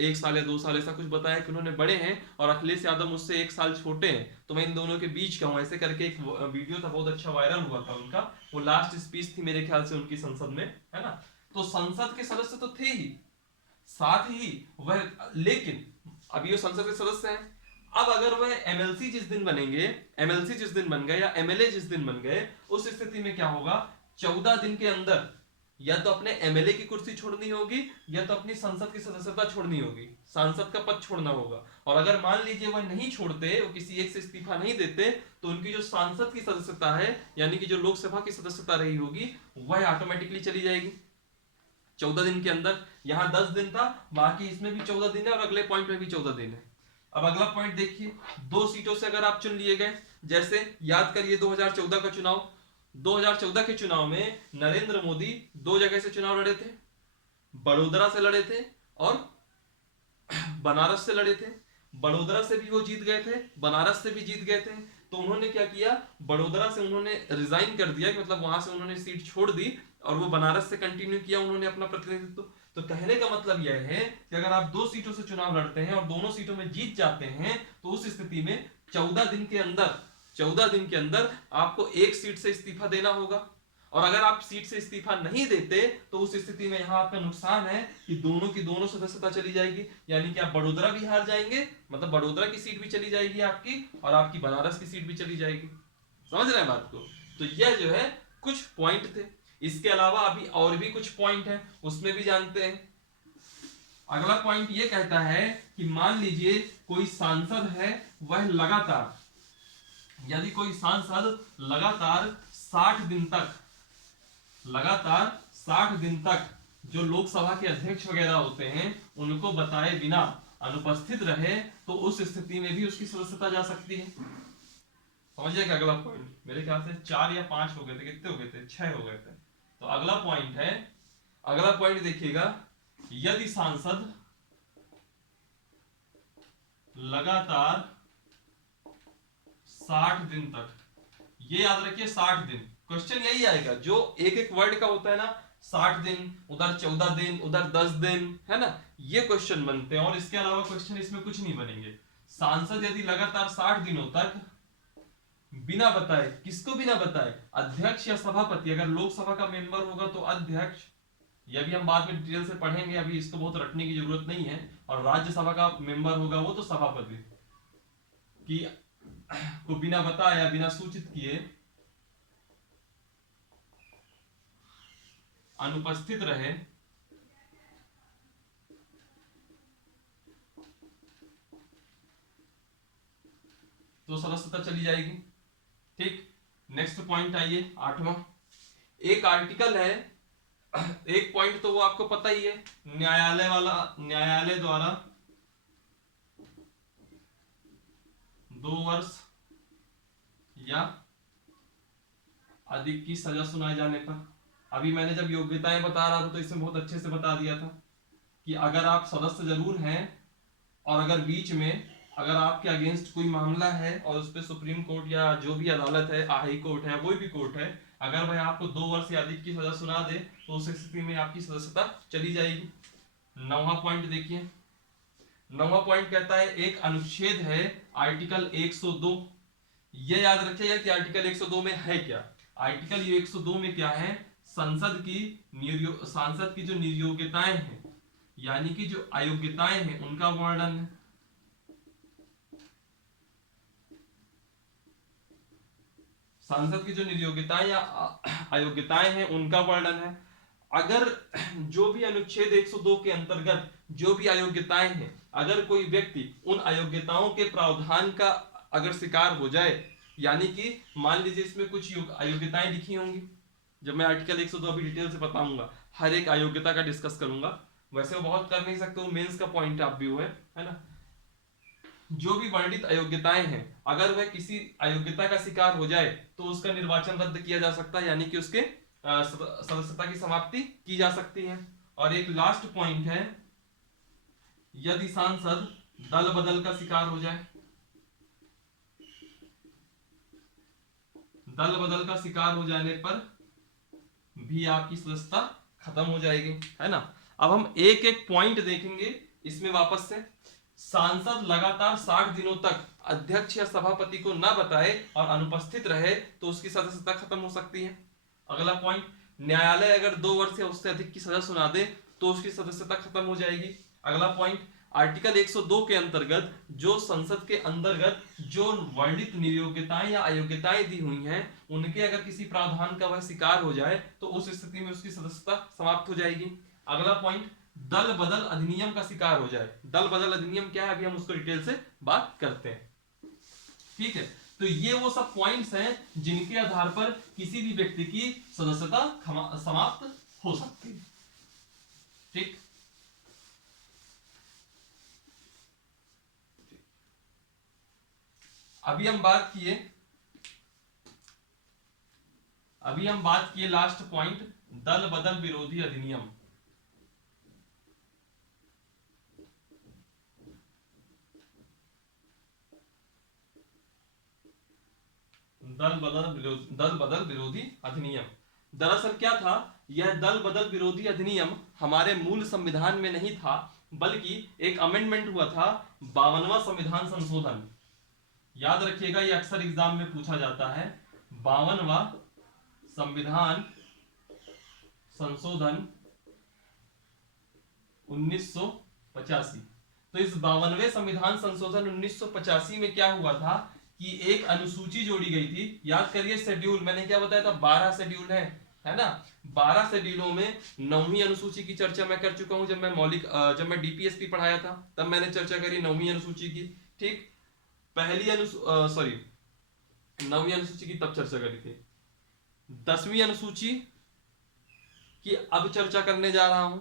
1 साल या 2 साल ऐसा कुछ बताया कि उन्होंने बड़े हैं, और अखिलेश यादव मुझसे 1 साल छोटे हैं, तो मैं इन दोनों के बीच का हूं, ऐसे करके एक वीडियो था, बहुत अच्छा वायरल हुआ था उनका। वो लास्ट स्पीच थी मेरे ख्याल से उनकी संसद में, है ना। तो संसद के सदस्य तो थे ही, साथ ही वह, लेकिन अभी वो संसद के सदस्य हैं। अब अगर वह एमएलसी जिस दिन बनेंगे, एमएलसी जिस दिन बन गए या एमएलए जिस दिन बन गए, उस स्थिति में क्या होगा, 14 दिन के अंदर या तो अपने एमएलए की कुर्सी छोड़नी होगी, या तो अपनी संसद की सदस्यता छोड़नी होगी, सांसद का पद छोड़ना होगा। और अगर मान लीजिए वह नहीं छोड़ते, वो किसी एक से इस्तीफा नहीं देते, तो उनकी जो सांसद की सदस्यता है, यानी कि जो लोकसभा की सदस्यता रही होगी, वह ऑटोमेटिकली चली जाएगी 14 दिन के अंदर। यहां 10 दिन था, बाकी इसमें भी 14 दिन है, और अगले पॉइंट में भी 14 दिन है। अब अगला पॉइंट देखिए, 2 सीटों से अगर आप चुन लिए गए, जैसे याद करिए 2014 का चुनाव, 2014 के चुनाव में नरेंद्र मोदी 2 जगह से चुनाव लड़े थे, बड़ोदरा से लड़े थे और बनारस से लड़े थे। बड़ोदरा से भी वो जीत गए थे, बनारस से भी जीत गए थे। तो उन्होंने क्या किया, बड़ोदरा से उन्होंने रिजाइन कर दिया, मतलब वहां से उन्होंने सीट छोड़ दी, और वो बनारस से कंटिन्यू किया उन्होंने अपना प्रतिनिधित्व। तो कहने का मतलब यह है कि अगर आप 2 सीटों से चुनाव लड़ते हैं और दोनों सीटों में जीत जाते हैं, तो उस स्थिति में 14 दिन के अंदर 14 दिन के अंदर आपको एक सीट से इस्तीफा देना होगा। और अगर आप सीट से इस्तीफा नहीं देते, तो उस स्थिति में यहां आपका नुकसान है कि दोनों की दोनों सदस्यता चली जाएगी, यानी कि आप बड़ोदरा भी हार जाएंगे, मतलब बड़ोदरा की सीट भी चली जाएगी आपकी, और आपकी बनारस की सीट भी चली जाएगी। समझ रहे हैं बात को। तो यह जो है कुछ पॉइंट थे। इसके अलावा अभी और भी कुछ पॉइंट है, उसमें भी जानते हैं। अगला पॉइंट ये कहता है कि मान लीजिए कोई सांसद है, वह लगातार, यदि कोई सांसद लगातार 60 दिन तक जो लोकसभा के अध्यक्ष वगैरह होते हैं उनको बताए बिना अनुपस्थित रहे, तो उस स्थिति में भी उसकी सदस्यता जा सकती है। समझिए अगला पॉइंट, मेरे ख्याल से 4 या 5 हो गए थे, कितने हो गए थे, 6 हो गए थे। तो अगला पॉइंट है, अगला पॉइंट देखिएगा, यदि सांसद लगातार 60 दिन तक, ये याद रखिए 60 दिन, क्वेश्चन यही आएगा, जो एक एक वर्ड का होता है ना, 60 दिन, उधर 14 दिन, उधर 10 दिन, है ना, ये क्वेश्चन बनते हैं, और इसके अलावा क्वेश्चन इसमें कुछ नहीं बनेंगे। सांसद यदि लगातार 60 दिनों तक बिना बताए, किसको बिना बताए, अध्यक्ष या सभापति, अगर लोकसभा का मेंबर होगा तो अध्यक्ष, यह भी हम बाद में डिटेल से पढ़ेंगे, अभी इसको बहुत रटने की जरूरत नहीं है, और राज्यसभा का मेंबर होगा वो तो सभापति, कि को बिना बताया, बिना सूचित किए अनुपस्थित रहे, तो सदस्यता चली जाएगी। ठीक, नेक्स्ट पॉइंट आइए 8वां। एक आर्टिकल है, एक पॉइंट तो वो आपको पता ही है, न्यायालय वाला, न्यायालय द्वारा 2 वर्ष या अधिक की सजा सुनाए जाने पर। अभी मैंने जब योग्यताएं बता रहा था तो इसमें बहुत अच्छे से बता दिया था कि अगर आप सदस्य जरूर हैं, और अगर बीच में अगर आपके अगेंस्ट कोई मामला है और उस पर सुप्रीम कोर्ट या जो भी अदालत है, हाई कोर्ट है, कोई भी कोर्ट है, अगर वह आपको 2 वर्ष या अधिक की सजा सुना दे, तो उस स्थिति में आपकी सदस्यता चली जाएगी। 9वां पॉइंट देखिए, 9वां पॉइंट कहता है, एक अनुच्छेद है आर्टिकल 102। ये याद रखिएगा कि आर्टिकल 102 में है क्या। आर्टिकल 102 में क्या है, सांसद की जो निर्योग्यताएं हैं, यानी कि जो अयोग्यताएं हैं, उनका वर्णन है। सांसद की जो निर्योग्यताएं या अयोग्यताएं हैं, उनका वर्णन है। अगर जो भी अनुच्छेद 102 के अंतर्गत जो भी अयोग्यताएं हैं, अगर कोई व्यक्ति उन अयोग्यताओं के प्रावधान का अगर शिकार हो जाए, यानी कि मान लीजिए इसमें कुछ अयोग्यताएं लिखी होंगी। जब मैं आर्टिकल 102 अभी डिटेल से बताऊंगा, हर एक अयोग्यता का डिस्कस करूंगा। वैसे वो बहुत कर नहीं सकते, वो मेंस का पॉइंट ऑफ व्यू है ना। जो भी वर्णित अयोग्यताएं हैं, अगर वह किसी अयोग्यता का शिकार हो जाए तो उसका निर्वाचन रद्द किया जा सकता है, यानी कि उसके सदस्यता की समाप्ति की जा सकती है। और एक लास्ट पॉइंट है, यदि सांसद दल बदल का शिकार हो जाए, दल बदल का शिकार हो जाने पर भी आपकी सदस्यता खत्म हो जाएगी, है ना। अब हम एक एक पॉइंट देखेंगे इसमें वापस से। सांसद लगातार 60 दिनों तक अध्यक्ष या सभापति को न बताए और अनुपस्थित रहे तो उसकी सदस्यता खत्म हो सकती है। अगला पॉइंट, न्यायालय अगर 2 वर्ष या उससे अधिक की सजा सुना दे तो उसकी सदस्यता खत्म हो जाएगी। अगला पॉइंट, आर्टिकल 102 के अंतर्गत जो संसद के अंतर्गत जो वर्णित नियोग्यताएं या अयोग्यताएं दी हुई हैं, उनके अगर किसी प्रावधान का वह शिकार हो जाए तो उस स्थिति में उसकी सदस्यता समाप्त हो जाएगी। अगला पॉइंट, दल बदल अधिनियम का शिकार हो जाए। दल बदल अधिनियम क्या है, अभी हम उसको डिटेल से बात करते हैं, ठीक है। तो ये वो सब पॉइंट्स हैं जिनके आधार पर किसी भी व्यक्ति की सदस्यता समाप्त हो सकती है, ठीक। अभी हम बात किए लास्ट पॉइंट, दल बदल विरोधी अधिनियम। दल बदल विरोधी अधिनियम। दरअसल क्या था, यह दल बदल विरोधी अधिनियम हमारे मूल संविधान में नहीं था, बल्कि एक अमेंडमेंट हुआ था, 52वां संविधान संशोधन। याद रखिएगा, ये अक्सर एग्जाम में पूछा जाता है। 52वां संविधान संशोधन 1985। तो इस 52वें संविधान संशोधन 1985 में क्या हुआ था कि एक अनुसूची जोड़ी गई थी। याद करिए शेड्यूल, मैंने क्या बताया था, 12 शेड्यूल है ना। 12 शेड्यूलों में 9वीं अनुसूची की चर्चा मैं कर चुका हूं। जब मैं डीपीएसपी पढ़ाया था तब मैंने चर्चा करी 9वीं अनुसूची की, ठीक। 9वीं अनुसूची की तब चर्चा करी थी। 10वीं अनुसूची की अब चर्चा करने जा रहा हूं।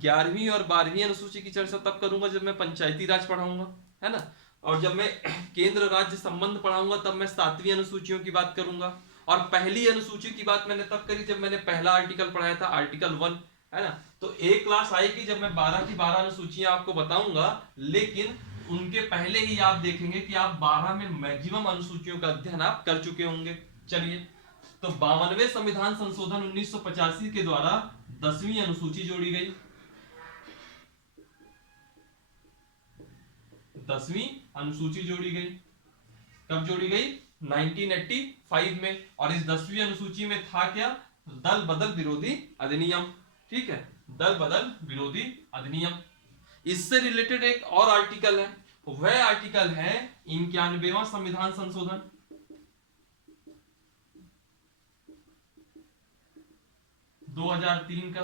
11वीं और 12वीं अनुसूची की चर्चा तब करूंगा जब मैं पंचायती राज पढ़ाऊंगा, है ना। और जब मैं केंद्र राज्य संबंध पढ़ाऊंगा तब मैं 7वीं अनुसूचियों की बात करूंगा। और पहली अनुसूची की बात मैंने तब करी जब मैंने पहला आर्टिकल पढ़ाया था, आर्टिकल 1, है ना। तो एक क्लास आएगी जब मैं 12 की 12 अनुसूचियां आपको बताऊंगा, लेकिन उनके पहले ही आप देखेंगे कि आप 12 में मैक्सिमम अनुसूचियों का अध्ययन आप कर चुके होंगे। चलिए, तो 52वें संविधान संशोधन 1985 के द्वारा 10वीं अनुसूची जोड़ी गई। 10वीं अनुसूची जोड़ी गई। कब जोड़ी गई? 1985 में। और इस 10वीं अनुसूची में था क्या? दल बदल विरोधी अधिनियम, ठीक है, दल बदल विरोधी अधिनियम। इससे रिलेटेड एक और आर्टिकल है, वह आर्टिकल है 91वां संविधान संशोधन 2003 का।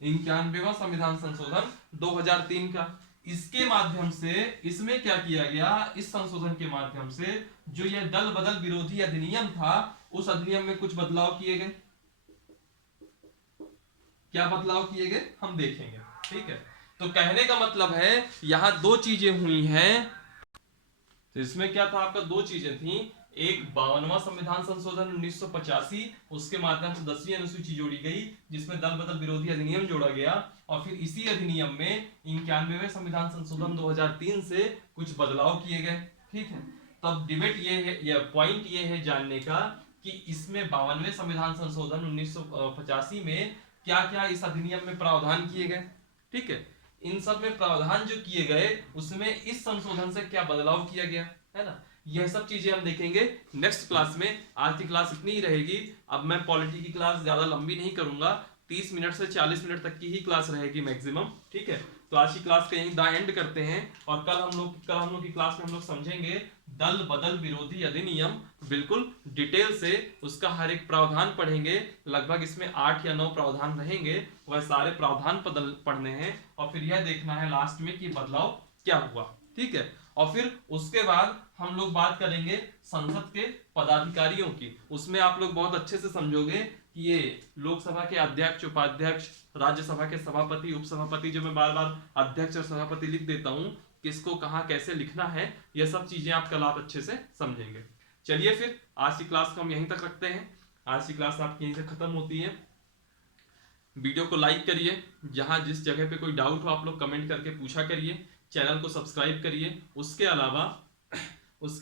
91वां संविधान संशोधन 2003 का। इसके माध्यम से, इसमें क्या किया गया, इस संशोधन के माध्यम से जो यह दल बदल विरोधी अधिनियम था, उस अधिनियम में कुछ बदलाव किए गए। क्या बदलाव किए गए हम देखेंगे, ठीक है। तो कहने का मतलब है यहां दो चीजें हुई हैं। तो इसमें क्या था आपका, दो चीजें थी। एक 52वां संविधान संशोधन 1985, उसके माध्यम से 10वीं अनुसूची जोड़ी गई जिसमें दल बदल विरोधी अधिनियम जोड़ा गया। और फिर इसी अधिनियम में 91वें संविधान संशोधन 2003 से कुछ बदलाव किए गए, ठीक है। तब डिबेट ये है, या पॉइंट ये है जानने का कि इसमें 52वें संविधान संशोधन 1985 में क्या क्या इस अधिनियम में प्रावधान किए गए, ठीक है। इन सब में प्रावधान जो किए गए उसमें इस संशोधन से क्या बदलाव किया गया, है ना। यह सब चीजें हम देखेंगे नेक्स्ट क्लास में। आज की क्लास इतनी ही रहेगी। अब मैं पॉलिटी की क्लास ज्यादा लंबी नहीं करूंगा, 30 मिनट से 40 मिनट तक की ही क्लास रहेगी मैक्सिमम, ठीक है। तो आज की क्लास का यहीं द एंड करते हैं। और कल हम लोग की क्लास में हम लोग समझेंगे दल बदल विरोधी अधिनियम, बिल्कुल डिटेल से उसका हर एक प्रावधान पढ़ेंगे। लगभग इसमें 8 या 9 प्रावधान रहेंगे, वह सारे प्रावधान पढ़ने हैं और फिर यह देखना है लास्ट में कि बदलाव क्या हुआ, ठीक है। और फिर उसके बाद हम लोग बात करेंगे संसद के पदाधिकारियों की। उसमें आप लोग बहुत अच्छे से समझोगे कि ये लोकसभा के अध्यक्ष, उपाध्यक्ष, राज्यसभा के सभापति, उपसभापति, जो मैं बार बार अध्यक्ष और सभापति लिख देता हूं, किसको कहां कैसे लिखना है, ये सब चीजें आप कल आप अच्छे से समझेंगे। चलिए फिर आज की क्लास को हम यहीं तक रखते हैं। आज की क्लास आपकी यहीं से खत्म होती है। वीडियो को लाइक करिए, जहां जिस जगह पे कोई डाउट हो आप लोग कमेंट करके पूछा करिए। चैनल को सब्सक्राइब करिए। उसके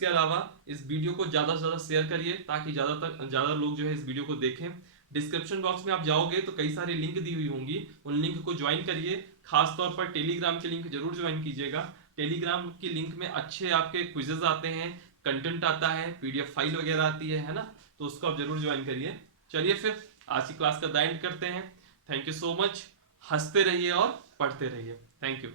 अलावा इस वीडियो को ज़्यादा से ज़्यादा शेयर करिए ताकि ज़्यादा लोग जो है इस वीडियो को देखें। डिस्क्रिप्शन बॉक्स में आप जाओगे तो कई सारी लिंक दी हुई होंगी, उन लिंक को ज्वाइन करिए। खासतौर पर टेलीग्राम की लिंक जरूर ज्वाइन कीजिएगा। टेलीग्राम की लिंक में अच्छे आपके क्विजेज आते हैं, कंटेंट आता है, पीडीएफ फाइल वगैरह आती है ना, तो उसको आप जरूर ज्वाइन करिए। चलिए फिर आज की क्लास का द एंड करते हैं। Thank you so much. हंसते रहिए और पढ़ते रहिए। Thank you.